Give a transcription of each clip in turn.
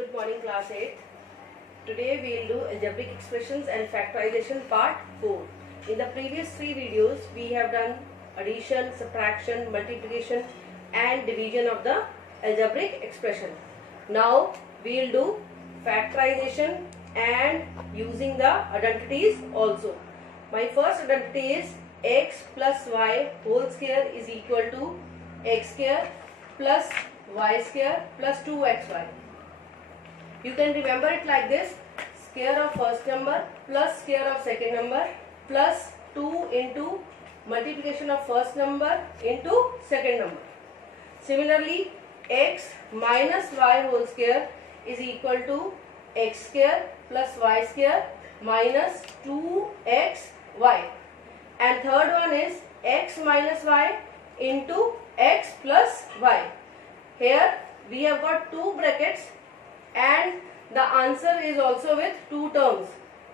Good morning, class 8. Today we will do algebraic expressions and factorization part 4. In the previous 3 videos we have done addition, subtraction, multiplication and division of the algebraic expression. Now we will do factorization and using the identities also. My first identity is x plus y whole square is equal to x square plus y square plus 2xy. You can remember it like this: square of first number plus square of second number plus 2 into multiplication of first number into second number. Similarly, x minus y whole square is equal to x square plus y square minus 2xy. And third one is x minus y into x plus y. Here we have got two brackets and the answer is also with two terms,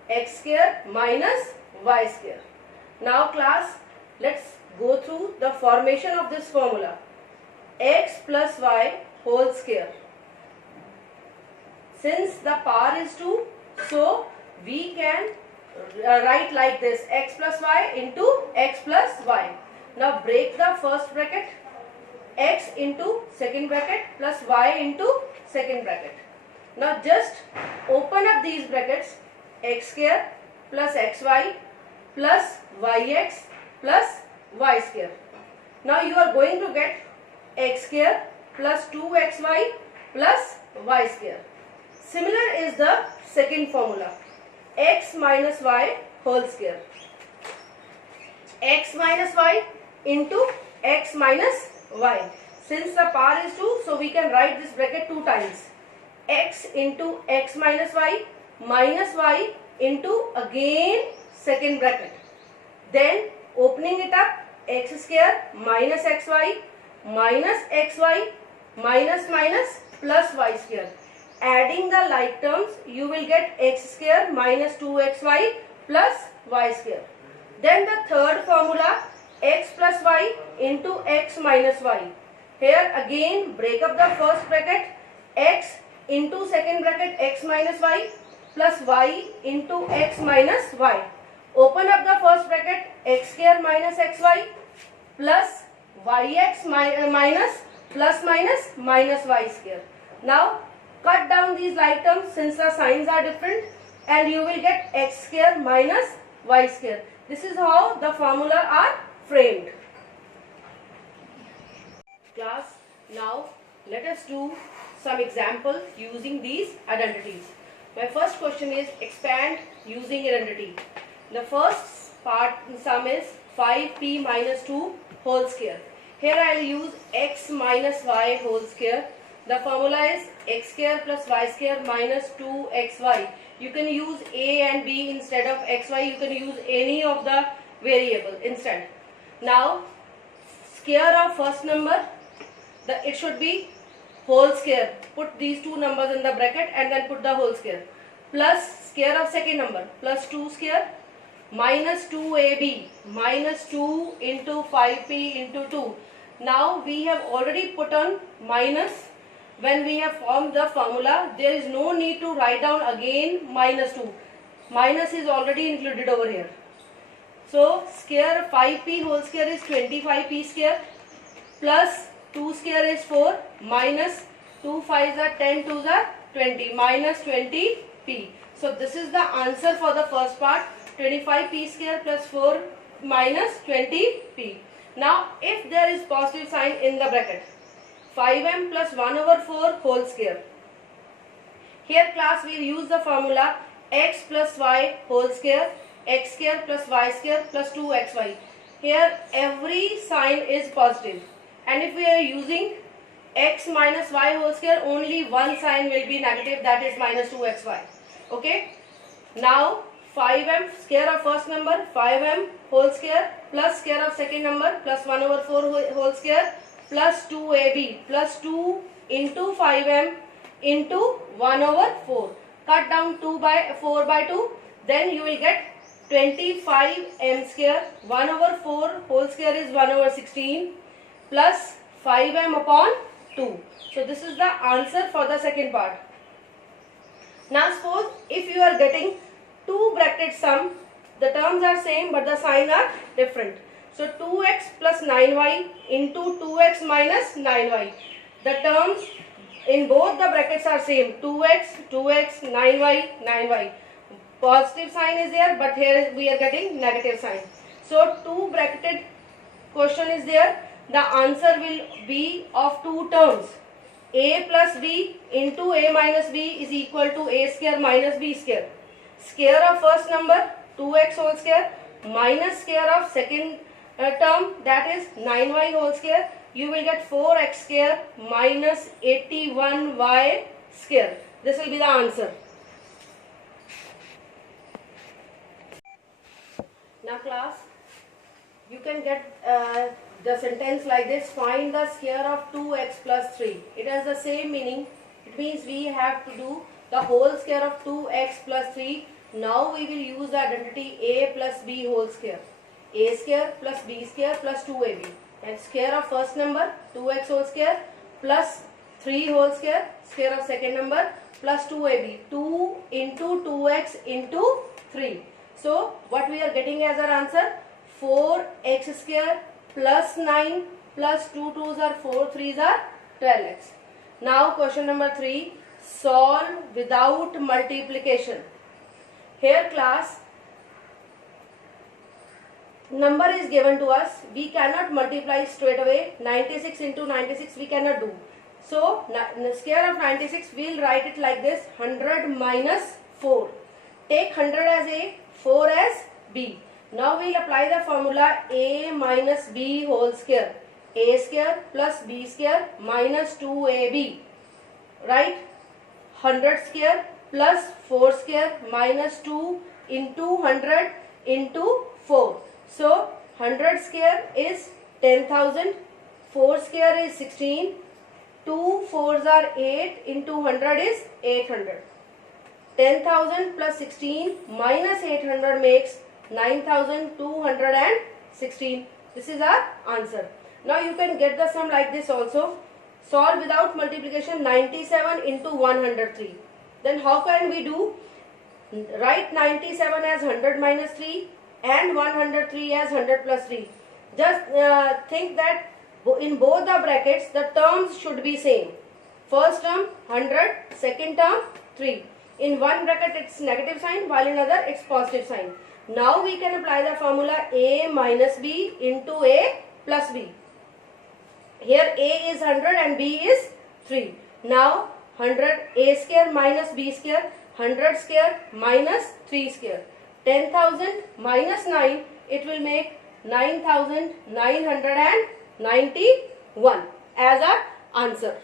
x square minus y square. Now class, let's go through the formation of this formula. X plus y whole square. Since the power is 2, so we can write like this: x plus y into x plus y. Now break the first bracket, x into second bracket plus y into second bracket. Now just open up these brackets: x square plus xy plus yx plus y square. Now you are going to get x square plus 2xy plus y square. Similar is the second formula: x minus y whole square. X minus y into x minus y. Since the power is 2, so we can write this bracket 2 times. X into x minus y into again second bracket. Then opening it up, x square minus xy minus xy minus minus plus y square. Adding the like terms, you will get x square minus 2xy plus y square. Then the third formula, x plus y into x minus y. Here again break up the first bracket, x into second bracket x minus y plus y into x minus y. Open up the first bracket, x square minus xy plus yx minus plus minus minus y square. Now cut down these like terms since the signs are different and you will get x square minus y square. This is how the formula are framed. Class, now let us do some examples using these identities. My first question is expand using identity. The first part sum is 5p minus 2 whole square. Here I will use x minus y whole square. The formula is x square plus y square minus 2xy. You can use a and b instead of xy. You can use any of the variable instead. Now square of first number, it should be whole square. Put these two numbers in the bracket and then put the whole square. Plus square of second number plus 2 square minus 2ab minus 2 into 5p into 2. Now we have already put on minus when we have formed the formula. There is no need to write down again minus 2. Minus is already included over here. So square 5p whole square is 25p square plus 2 square is 4 minus 2 5s are 10 2s are 20 minus 20p. So this is the answer for the first part: 25p square plus 4 minus 20p. Now if there is positive sign in the bracket, 5m plus 1 over 4 whole square. Here class we will use the formula x plus y whole square, x square plus y square plus 2xy. Here every sign is positive. And if we are using x minus y whole square, only one sign will be negative, that is minus 2xy. Okay. Now 5m square of first number, 5m whole square plus square of second number plus 1 over 4 whole square plus 2ab plus 2 into 5m into 1 over 4. Cut down 4 by 2. Then you will get 25m square. 1 over 4 whole square is 1 over 16 plus 5m upon 2. So this is the answer for the second part. Now suppose if you are getting two bracket sum, the terms are same but the sign are different. So 2x plus 9y into 2x minus 9y. The terms in both the brackets are same, 2x, 2x, 9y, 9y. Positive sign is there, but here we are getting negative sign. So two bracketed question is there. The answer will be of two terms. A plus b into a minus b is equal to a square minus b square. Square of first number 2x whole square minus square of second term, that is 9y whole square. You will get 4x square minus 81y square. This will be the answer. Now class, you can get the sentence like this: find the square of 2x plus 3. It has the same meaning. It means we have to do the whole square of 2x plus 3. Now we will use the identity a plus b whole square. A square plus b square plus 2ab. And square of first number 2x whole square plus 3 whole square, square of second number plus 2ab. 2 into 2x into 3. So what we are getting as our answer? 4x square plus 9 plus 2 2s are 4 3s are 12x. Now question number 3, solve without multiplication. Here class, number is given to us. We cannot multiply straight away. 96 into 96 we cannot do. So square of 96 we will write it like this: 100 minus 4. Take 100 as a, 4 as b. Now we will apply the formula a minus b whole square. A square plus b square minus 2ab. Right? 100 square plus 4 square minus 2 into 100 into 4. So 100 square is 10,000. 4 square is 16. 2 4s are 8 into 100 is 800. 10,000 plus 16 minus 800 makes 9,216. This is our answer. Now you can get the sum like this also. Solve without multiplication: 97 into 103. Then how can we do? Write 97 as 100 minus 3 and 103 as 100 plus 3. Just think that in both the brackets the terms should be same. First term 100, second term 3. In one bracket it's negative sign, while in other it's positive sign. Now we can apply the formula a minus b into a plus b. Here a is 100 and b is 3. Now 100 a square minus b square, 100 square minus 3 square. 10,000 minus 9, it will make 9,991 as our answer.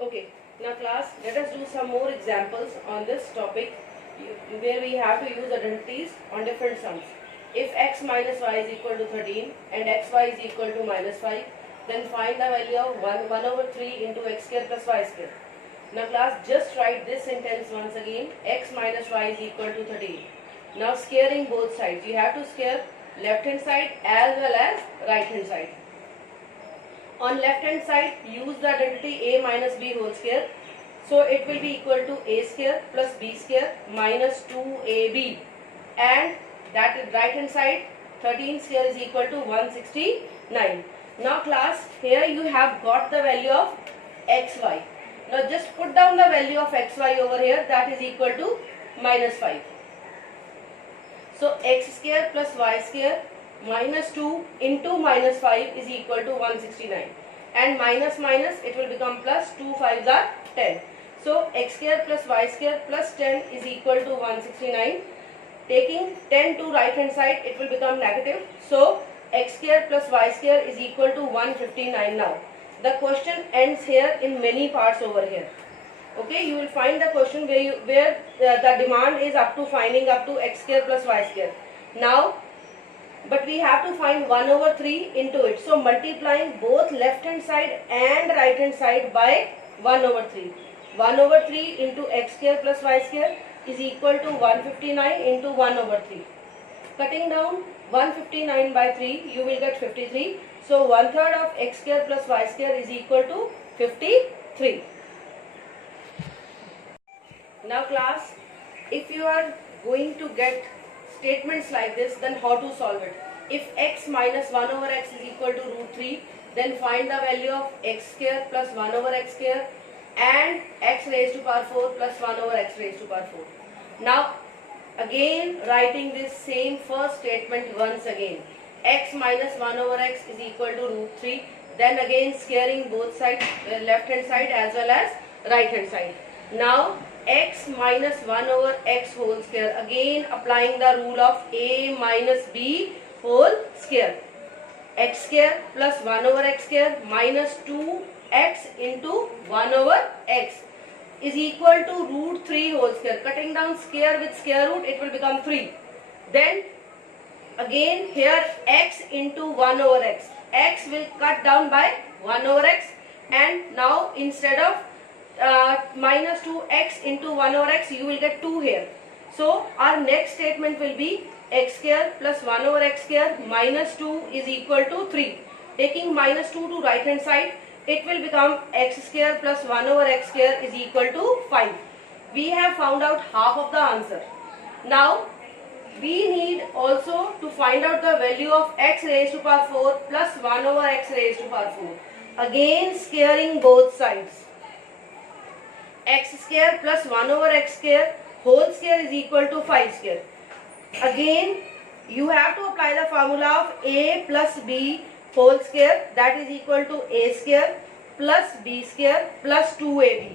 Okay, now class, let us do some more examples on this topic where we have to use identities on different sums. If x minus y is equal to 13 and xy is equal to minus 5, then find the value of 1 over 3 into x square plus y square. Now class, just write this sentence once again: x minus y is equal to 13. Now squaring both sides. You have to square left hand side as well as right hand side. On left hand side, use the identity a minus b whole square. So it will be equal to a square plus b square minus 2ab. And that is right hand side, 13 square is equal to 169. Now class, here you have got the value of xy. Now just put down the value of xy over here, that is equal to minus 5. So x square plus y square minus 2 into minus 5 is equal to 169. And minus minus, it will become plus. 2 5s are 10. So x square plus y square plus 10 is equal to 169. Taking 10 to right hand side, it will become negative. So x square plus y square is equal to 159 now. The question ends here in many parts over here. Okay, you will find the question where the demand is up to finding up to x square plus y square. Now, but we have to find 1 over 3 into it. So multiplying both left hand side and right hand side by 1 over 3. 1 over 3 into x square plus y square is equal to 159 into 1 over 3. Cutting down 159 by 3, you will get 53. So 1/3 of x square plus y square is equal to 53. Now class, if you are going to get statements like this, then how to solve it? If x minus 1 over x is equal to root 3, then find the value of x square plus 1 over x square and x raised to power 4 plus 1 over x raised to power 4. Now again writing this same first statement once again. X minus 1 over x is equal to root 3. Then again squaring both sides, left hand side as well as right hand side. Now x minus 1 over x whole square, again applying the rule of a minus b whole square. X square plus 1 over x square minus 2x into 1 over x is equal to root 3 whole square. Cutting down square with square root, it will become 3. Then again here x into 1 over x. X will cut down by 1 over x, and now instead of minus 2x into 1 over x, you will get 2 here. So our next statement will be x square plus 1 over x square minus 2 is equal to 3. Taking minus 2 to right hand side, it will become x square plus 1 over x square is equal to 5. We have found out half of the answer. Now we need also to find out the value of x raised to power 4 plus 1 over x raised to power 4. Again squaring both sides. X square plus 1 over x square whole square is equal to 5 square. Again you have to apply the formula of a plus b whole square, that is equal to a square plus b square plus 2ab.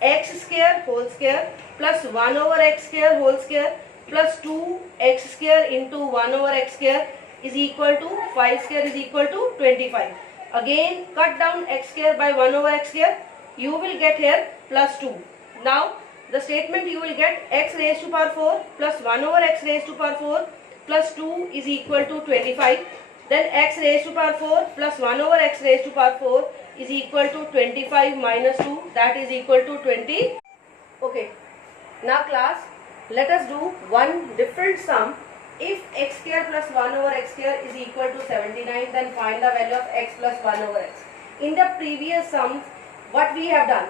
X square whole square plus 1 over x square whole square plus 2x square into 1 over x square is equal to 5 square is equal to 25. Again cut down x square by 1 over x square, you will get here plus 2. Now the statement you will get x raised to power 4 plus 1 over x raised to power 4 plus 2 is equal to 25. Then x raised to power 4 plus 1 over x raised to power 4 is equal to 25 minus 2, that is equal to 20. Okay. Now class, let us do one different sum. If x square plus 1 over x square is equal to 79, then find the value of x plus 1 over x. In the previous sums, what we have done?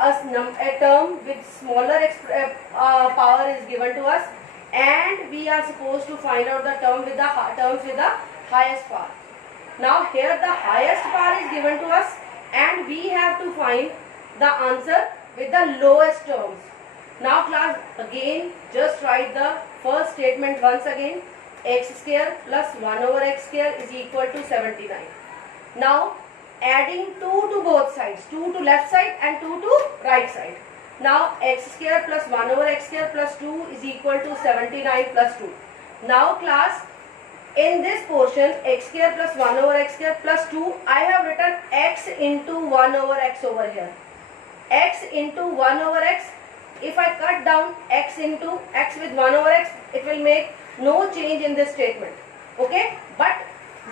A term with smaller power is given to us, and we are supposed to find out the terms with the highest power. Now here the highest power is given to us, and we have to find the answer with the lowest terms. Now class, again just write the first statement once again. X square plus 1 over x square is equal to 79. Now adding 2 to both sides, 2 to left side and 2 to right side. Now x square plus 1 over x square plus 2 is equal to 79 plus 2. Now class, in this portion x square plus 1 over x square plus 2, I have written x into 1 over x over here. X into 1 over x. If I cut down x into x with 1 over x, it will make no change in this statement. Okay, but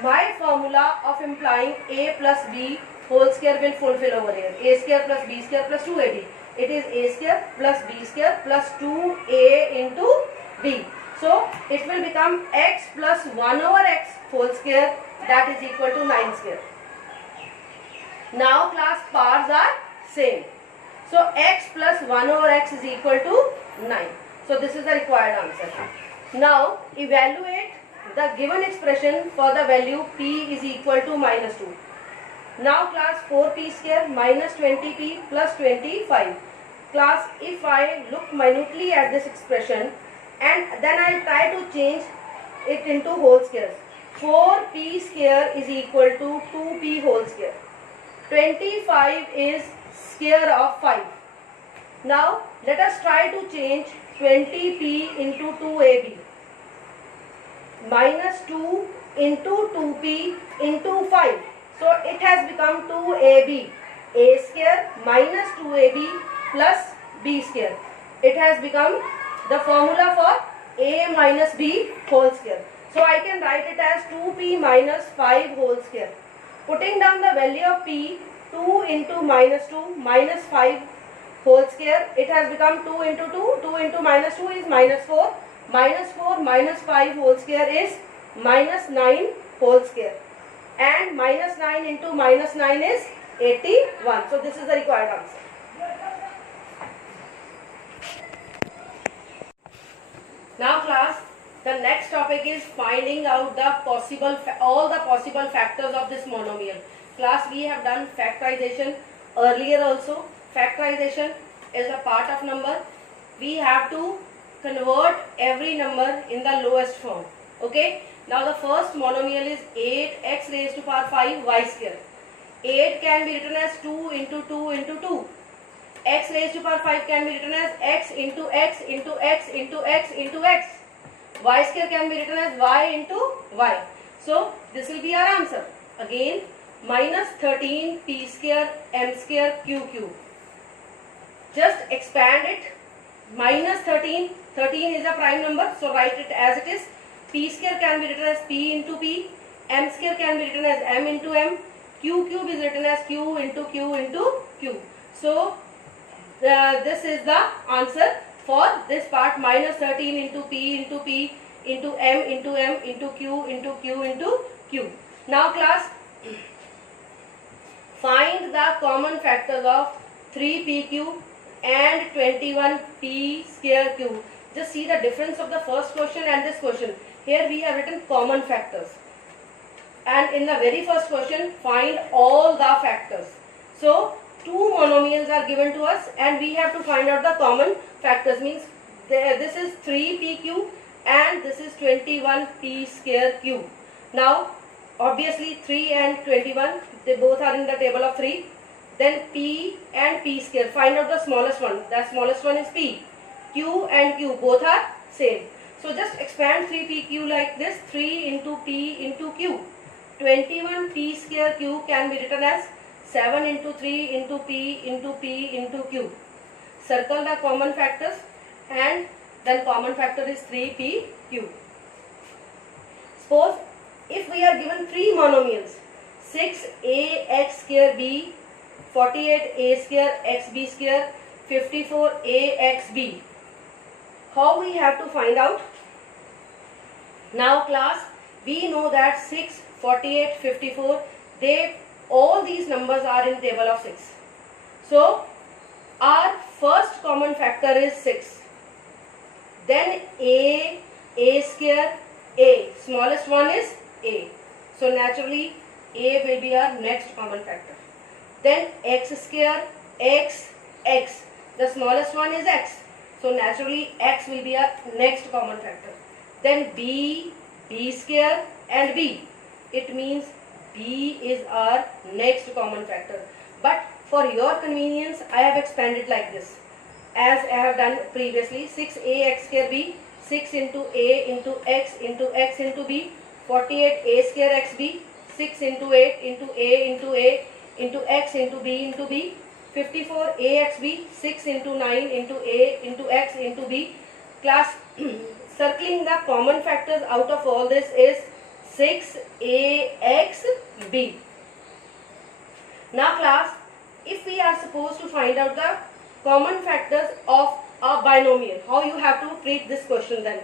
my formula of implying a plus b whole square will fulfill over here. A square plus b square plus 2ab. It is a square plus b square plus 2a into b. So it will become x plus 1 over x whole square, that is equal to 9 square. Now class, powers are same. So x plus 1 over x is equal to 9. So this is the required answer. Now evaluate the given expression for the value p is equal to minus 2. Now class, 4p square minus 20p plus 25. Class, if I look minutely at this expression and then I will try to change it into whole squares. 4p square is equal to 2p whole square. 25 is square of 5. Now let us try to change 20p into 2ab. Minus 2 into 2p into 5. So it has become 2ab. A square minus 2ab plus b square. It has become the formula for a minus b whole square. So I can write it as 2p minus 5 whole square. Putting down the value of p, 2 into minus 2 minus 5 whole square, it has become 2 into 2. 2 into minus 2 is minus 4. Minus 4 minus 5 whole square is minus 9 whole square. And minus 9 into minus 9 is 81. So this is the required answer. Now class, the next topic is finding out the all the possible factors of this monomial. Class, we have done factorization earlier also. Factorization is a part of number. We have to convert every number in the lowest form. Okay. Now the first monomial is 8x raised to power 5 y square. 8 can be written as 2 into 2 into 2. X raised to power 5 can be written as x into x into x into x into x. Y square can be written as y into y. So this will be our answer. Again, minus 13 p square m square q cube. Just expand it. Minus 13. 13 is a prime number, so write it as it is. P square can be written as p into p. M square can be written as m into m. Q cube is written as q into q into q. So this is the answer for this part, minus 13 into p into m into q into q into q. Now class, find the common factors of 3p cube and 21p square cube. Just see the difference of the first question and this question. Here we have written common factors, and in the very first question, find all the factors. So two monomials are given to us and we have to find out the common factors. Means this is 3p cube and this is 21p square cube. Now obviously 3 and 21, they both are in the table of 3. Then p and p square, find out the smallest one. The smallest one is p. Q and q both are same. So just expand 3p cube like this, 3 into p into q. 21p square cube can be written as 7 into 3 into p into p into q. Circle the common factors and then common factor is 3p cube. Suppose if we are given three monomials, 6ax square b, 48a square xb square, 54axb. How we have to find out? Now class, we know that 6, 48, 54, all these numbers are in table of 6. So our first common factor is 6. Then a square, a. Smallest one is a. So naturally a will be our next common factor. Then x square, x. The smallest one is x. So naturally x will be our next common factor. Then b square and b. It means b is our next common factor. But for your convenience, I have expanded like this. As I have done previously, 6ax square b, 6 into a into x into b, 48a square xb, 6 into 8 into a into x into b, 54axb, 6 into 9 into a into x into b. Class, circling the common factors out of all this is 6axb. Now class, if we are supposed to find out the common factors of a binomial, how you have to treat this question then?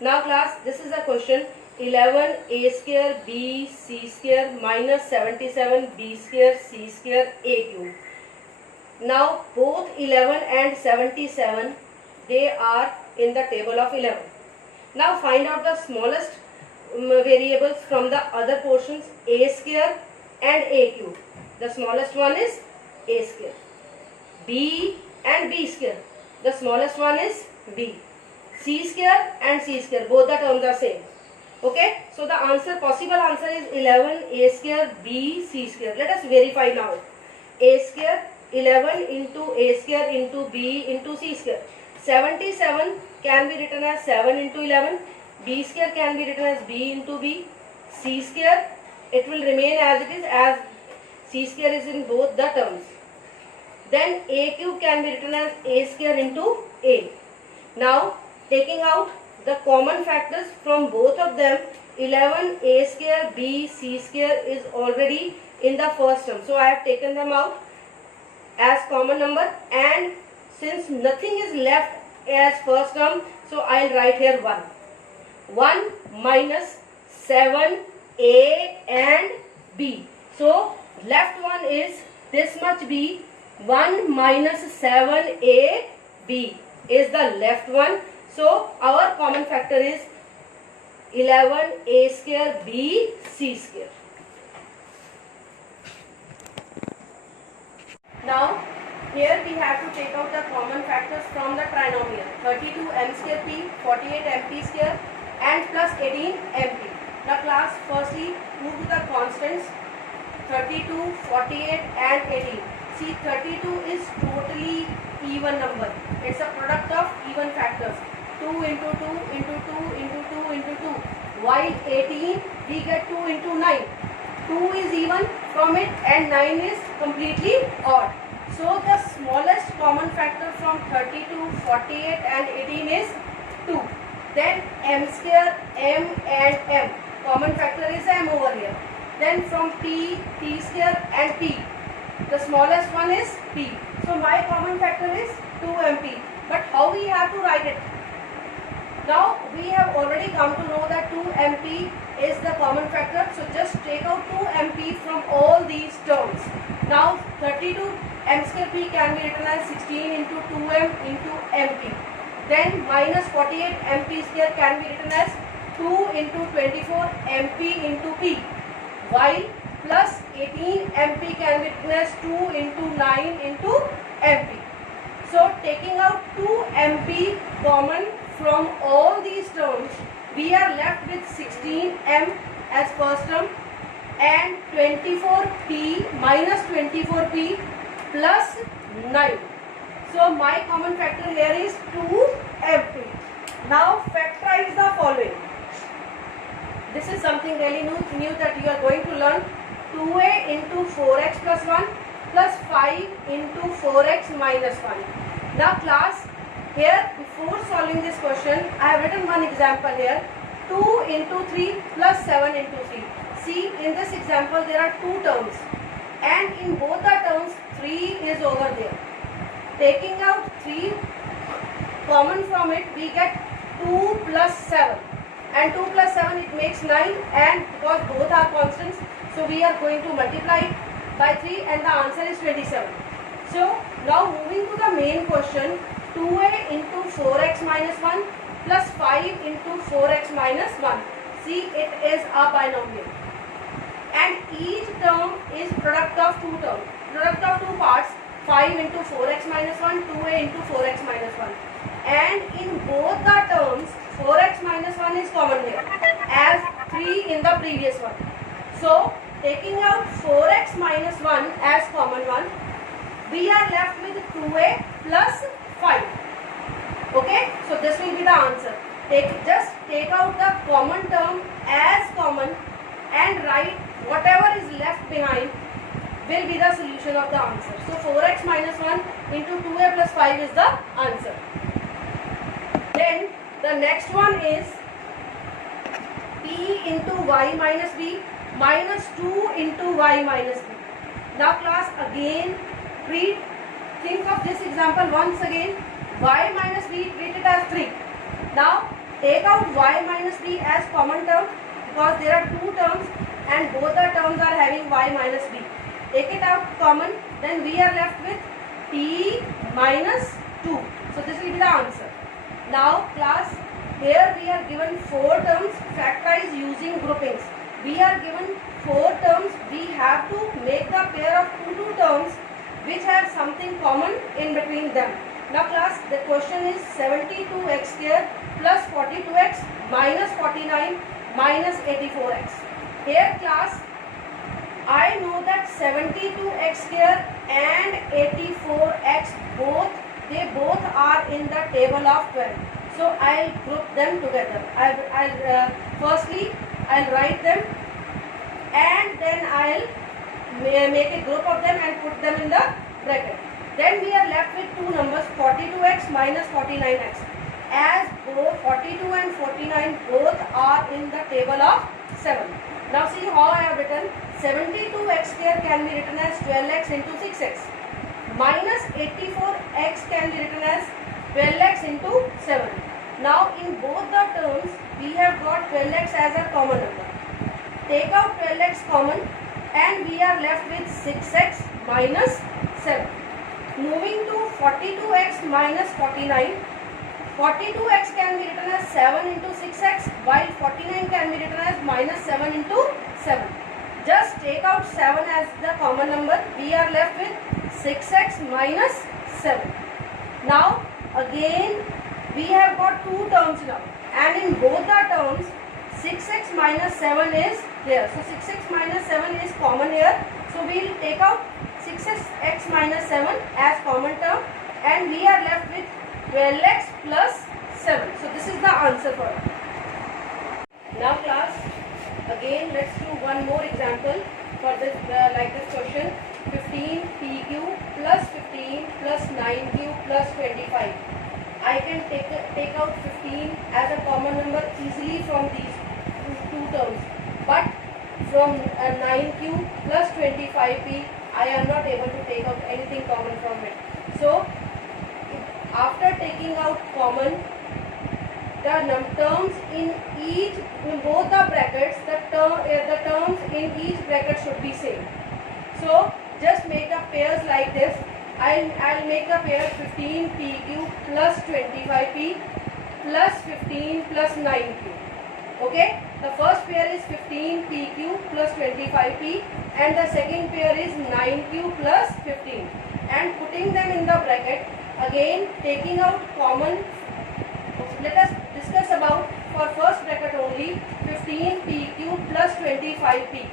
Now class, this is a question, 11a square b c square minus 77b square c square a cube. Now both 11 and 77, they are in the table of 11. Now find out the smallest variables from the other portions, a square and a cube. The smallest one is a square. B and b square. The smallest one is b. C square and c square, both the terms are same. Okay, so the possible answer is 11 a square b c square. Let us verify now. A square, 11 into a square into b into c square. 77 can be written as 7 into 11. B square can be written as b into b. C square, it will remain as it is, as c square is in both the terms. Then a cube can be written as a square into a. Now taking out the common factors from both of them, 11 a square b c square is already in the first term. So I have taken them out as common number, and since nothing is left as first term, so I will write here 1. 1 minus 7a and b. So left one is this much b. 1 minus 7a b is the left one. So our common factor is 11a square b c square. Now here we have to take out the common factors from the trinomial. 32 m square p, 48 mp square and plus 18 mp. Now class, firstly move to the constants 32, 48 and 18. See, 32 is totally even number. It's a product of even factors. 2 into 2 into 2 into 2 into 2. While 18 we get 2 into 9. 2 is even from it and 9 is completely odd. So the smallest common factor from 32, 48 and 18 is 2. Then m square, m and m. Common factor is m over here. Then from p, t square and p. The smallest one is p. So my common factor is 2mp. But how we have to write it? Now we have already come to know that 2mp is the common factor. So just take out 2mp from all these terms. Now 32 m square p can be written as 16 into 2m into mp. Then minus 48 mp square can be written as 2 into 24 mp into p. While plus 18 mp can be written as 2 into 9 into mp. So taking out 2 mp common from all these terms, we are left with 16 m as first term and 24p minus 24p plus 9. So my common factor here is 2mp. Now factorize the following. This is something really new that you are going to learn. 2a into 4x plus 1 plus 5 into 4x minus 1. Now class, here before solving this question, I have written one example here. 2 into 3 plus 7 into 3. See, in this example there are two terms and in both the terms 3 is over there. Taking out 3 common from it, we get 2 plus 7. And 2 plus 7 it makes 9, and because both are constants, so we are going to multiply it by 3 and the answer is 27. So now moving to the main question, 2a into 4x minus 1 plus 5 into 4x minus 1. See, it is a binomial and each term is product of two terms, product of two parts, 5 into 4x minus 1, 2a into 4x minus 1. And in both the terms 4x minus 1 is common here as 3 in the previous one. So taking out 4x minus 1 as common one, we are left with 2a plus 5. Okay, so this will be the answer. Just take out the common term as common and write whatever is left behind will be the solution of the answer. So 4x minus 1 into 2a plus 5 is the answer. Then the next one is p into y minus b minus 2 into y minus b. Now class, again think of this example once again. Y minus b, treat it as 3. Now take out y minus b as common term because there are two terms and both the terms are having y minus b. Take it out common, then we are left with p minus 2. So this will be the answer. Now class, here we are given 4 terms, factorize using groupings. We are given 4 terms, we have to make the pair of two terms which have something common in between them. Now class, the question is 72x square plus 42x minus 49 minus 84x. Here class, I know that 72x square and 84x both are in the table of 12. So I'll group them together. Firstly I'll write them and then I'll make a group of them and put them in the bracket. Then we are left with two numbers, 42x minus 49x. As both 42 and 49 both are in the table of 7. Now see how I have written. 72x square can be written as 12x into 6x. Minus 84x can be written as 12x into 7. Now in both the terms we have got 12x as a common number. Take out 12x common and we are left with 6x minus 7. Moving to 42x minus 49. 42x can be written as 7 into 6x, while 49 can be written as minus 7 into 7. Just take out 7 as the common number. We are left with 6x minus 7. Now again we have got two terms now, and in both the terms 6x minus 7 is here. So 6x minus 7 is common here. So we will take out 6x minus 7 as common term, and we are left with 12x plus 7. So this is the answer for it. Now class, again let's do one more example for this like this question. 15 pq plus 15 plus 9q plus 25. I can take out 15 as a common number easily from these two terms, but from 9q plus 25p I am not able to take out anything common from it. So after taking out common, the terms in both the brackets, the terms in each bracket should be same. So just make the pairs like this. I'll make the pair 15 pq plus 25p plus 15 plus 9q. Okay, the first pair is 15 pq plus 25p, and the second pair is 9q plus 15, and putting them in the bracket. Again taking out common, let us discuss about for first bracket only 15 pq plus 25p.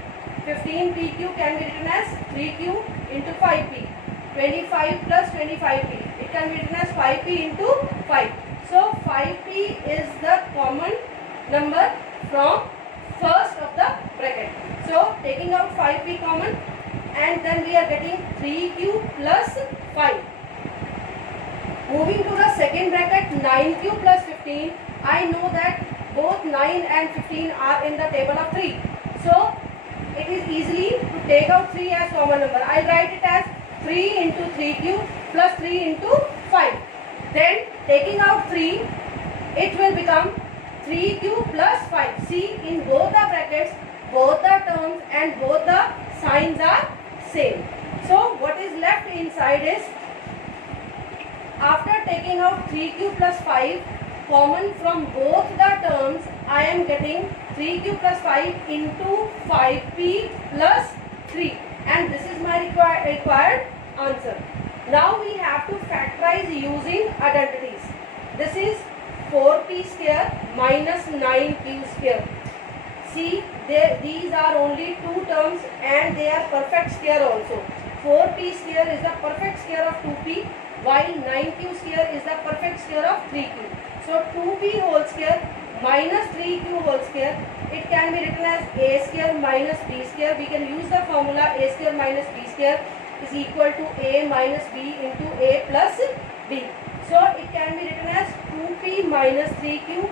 15 pq can be written as 3q into 5p. 25 plus 25p, it can be written as 5p into 5. So 5p is the common number from first of the bracket. So taking out 5p common, and then we are getting 3q plus 5. Moving to the second bracket, 9q plus 15. I know that both 9 and 15 are in the table of 3. So it is easily to take out 3 as common number. I write it as 3 into 3q plus 3 into 5. Then taking out 3, it will become 3q plus 5. See, in both the brackets, both the terms and both the signs are same. So what is left inside is, after taking out 3q plus 5 common from both the terms, I am getting 3q plus 5 into 5p plus 3, and this is my required answer. Now we have to factorize using identities. This is 4p square minus 9q square. See, these are only two terms and they are perfect square also. 4p square is the perfect square of 2p, while 9q square is the perfect square of 3q. So 2p whole square minus 3q whole square, it can be written as a square minus b square. We can use the formula a square minus b square is equal to a minus b into a plus b. So it can be written as 2p minus 3q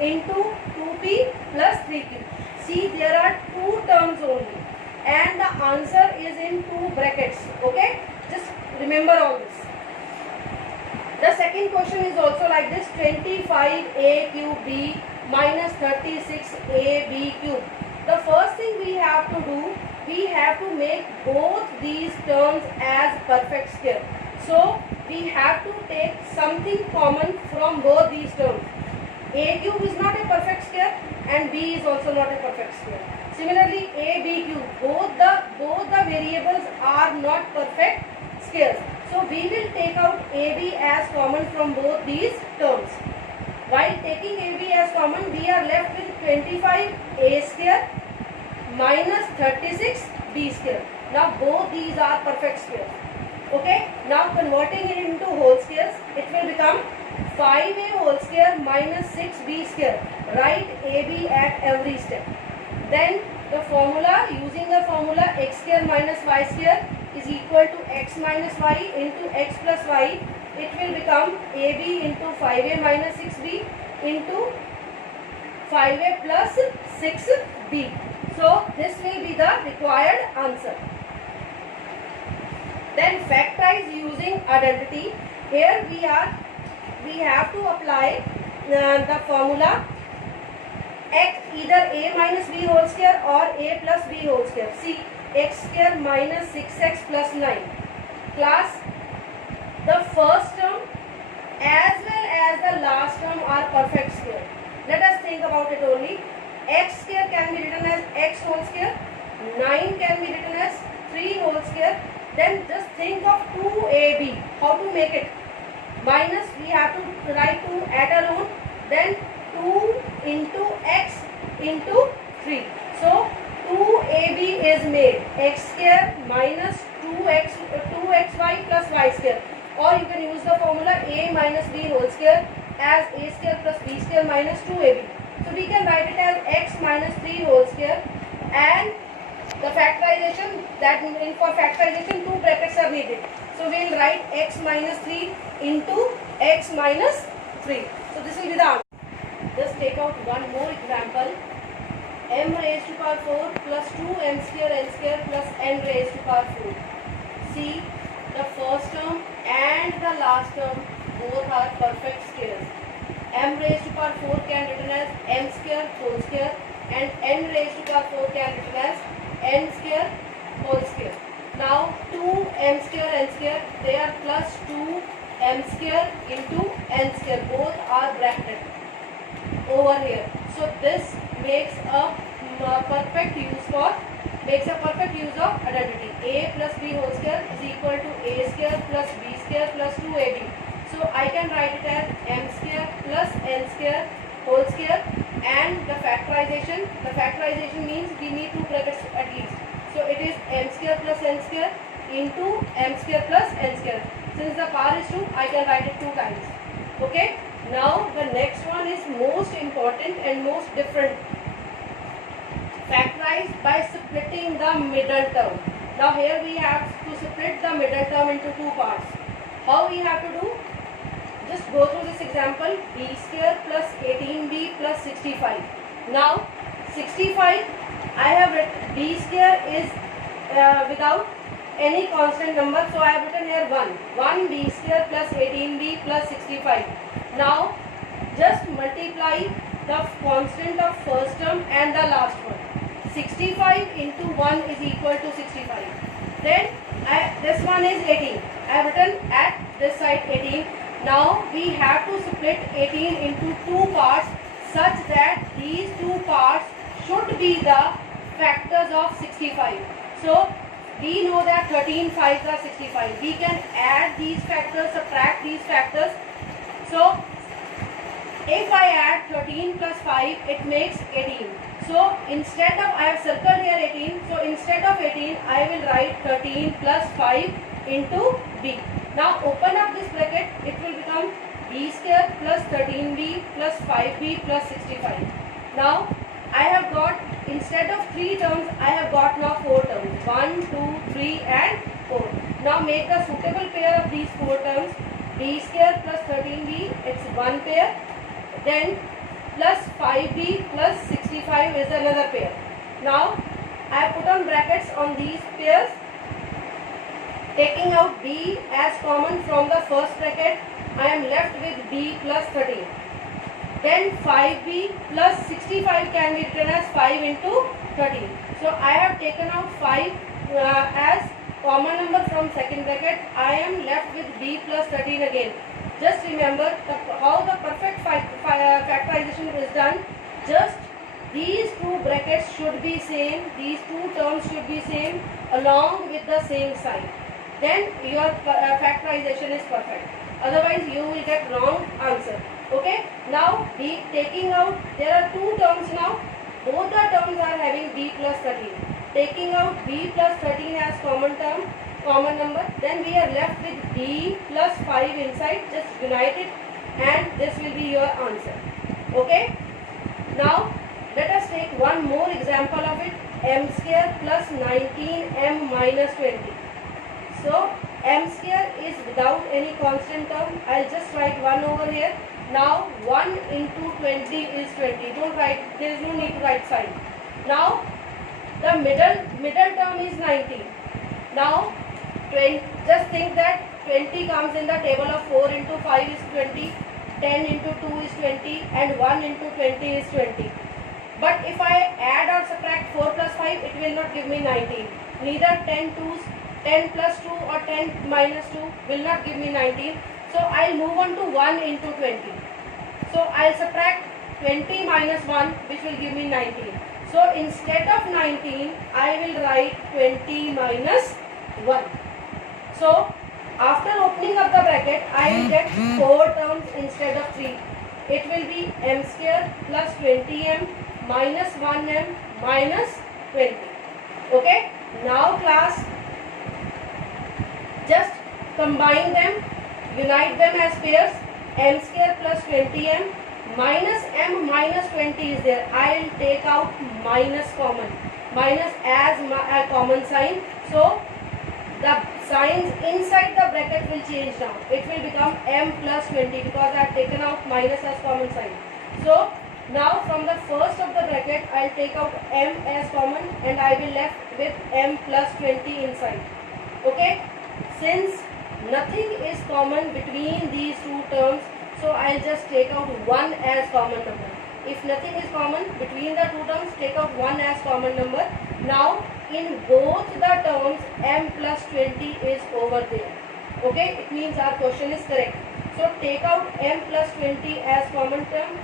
into 2p plus 3q. See, there are two terms only and the answer is in two brackets. Okay, just remember all this. The second question is also like this: 25a cube b minus 36a b cube. The first thing we have to do, we have to make both these terms as perfect square. So we have to take something common from both these terms. A cube is not a perfect square and b is also not a perfect square. Similarly, a b cube, both the variables are not perfect squares. So we will take out ab as common from both these terms. While taking ab as common, we are left with 25a square minus 36b square. Now both these are perfect squares. Okay, now converting it into whole squares, it will become 5a whole square minus 6b square. Write ab at every step. Then the formula, using the formula x square minus y square is equal to x minus y into x plus y, it will become ab into 5a minus 6b into 5a plus 6b. So this will be the required answer. Then factorize using identity. Here we have to apply the formula x, either a minus b whole square or a plus b whole square. See, x square minus 6x plus 9. Class, the first term as well as the last term are perfect square. Let us think about it only. X square can be written as x whole square, 9 can be written as 3 whole square. Then just think of 2ab. How to make it? Minus, we have to write 2 at alone, then 2 into x into 3. So 2ab is made x square minus 2xy plus y square, or you can use the formula a minus b whole square as a square plus b square minus 2ab. So we can write it as x minus 3 whole square, and the factorization, that for factorization 2 brackets are needed. So we will write x minus 3 into x minus 3. So this will be the answer. Just take out one more example. M raised to power 4 plus 2m square n square plus n raised to power 4. See, the first term and the last term both are perfect squares. M raised to power 4 can written as m square whole square, and n raised to power 4 can written as n square whole square. Now 2m square n square, they are plus 2m square into n square. Both are bracketed over here. So this makes a perfect use of identity. A plus b whole square is equal to a square plus b square plus 2ab. So I can write it as m square plus n square whole square, and the factorization means we need 2 brackets at least. So it is m square plus n square into m square plus n square. Since the power is 2, I can write it 2 times. Okay. Now the next one is most important and most different. Factorize by splitting the middle term. Now here we have to split the middle term into 2 parts. How we have to do? Just go through this example. B square plus 18b plus 65. Now 65, I have written b square is without any constant number, so I have written here 1 b square plus 18b plus 65. Now just multiply the constant of first term and the last one. 65 into 1 is equal to 65. Then this one is 18. I have written at this side 18. Now we have to split 18 into 2 parts such that these 2 parts should be the factors of 65. So we know that 13 5s are 65. We can add these factors, subtract these factors. So if I add 13 plus 5, it makes 18. So instead of, I have circled here 18. So instead of 18, I will write 13 plus 5 into b. Now open up this bracket, it will become b square plus 13b plus 5b plus 65. Now I have got, instead of 3 terms, I have got now 4 terms. 1, 2, 3 and 4. Now make the suitable pair of these 4 terms. B square plus 13b, it's one pair. Then plus 5b plus 65 is another pair. Now I put on brackets on these pairs, taking out b as common from the first bracket. I am left with b plus 13. Then 5b plus 65 can be written as 5 into 13. So I have taken out 5 as common number from second bracket. I am left with b plus 13 again. Just remember how the perfect factorization is done. Just these 2 brackets should be same, these 2 terms should be same along with the same sign. Then your factorization is perfect. Otherwise you will get wrong answer. Okay. Now taking out, there are 2 terms now. Both the terms are having b plus 13. Taking out b plus 13 as common number, then we are left with b plus 5 inside. Just unite it and this will be your answer. Okay. Now let us take one more example of it. M square plus 19m minus 20. So m square is without any constant term. I'll just write 1 over here. Now 1 into 20 is 20. Don't write, there is no need to write sign. Now the middle term is 19. Now just think that 20 comes in the table of 4 into 5 is 20, 10 into 2 is 20 and 1 into 20 is 20. But if I add or subtract 4 plus 5, it will not give me 19. Neither 10 plus 2 or 10 minus 2 will not give me 19. So I'll move on to 1 into 20. So I'll subtract 20 minus 1, which will give me 19. So instead of 19, I will write 20 minus 1. So after opening up the bracket, I will get 4 terms instead of 3. It will be m square plus 20m minus 1m minus 20. Okay. Now class, just combine them, unite them as pairs. M square plus 20m minus m minus 20 is there. I will take out minus common. Minus as a common sign. So the signs inside the bracket will change now. It will become m plus 20 because I have taken out minus as common sign. So now from the first of the bracket, I will take out m as common and I will left with m plus 20 inside. Okay. Since nothing is common between these two terms, so I'll just take out 1 as common number. If nothing is common between the two terms, take out 1 as common number. Now in both the terms, m plus 20 is over there. Okay, it means our question is correct. So take out m plus 20 as common term,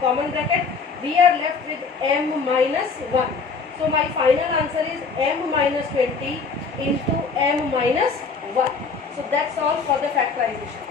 common bracket. We are left with m minus 1. So my final answer is m minus 20 into m minus 1. So that's all for the factorization.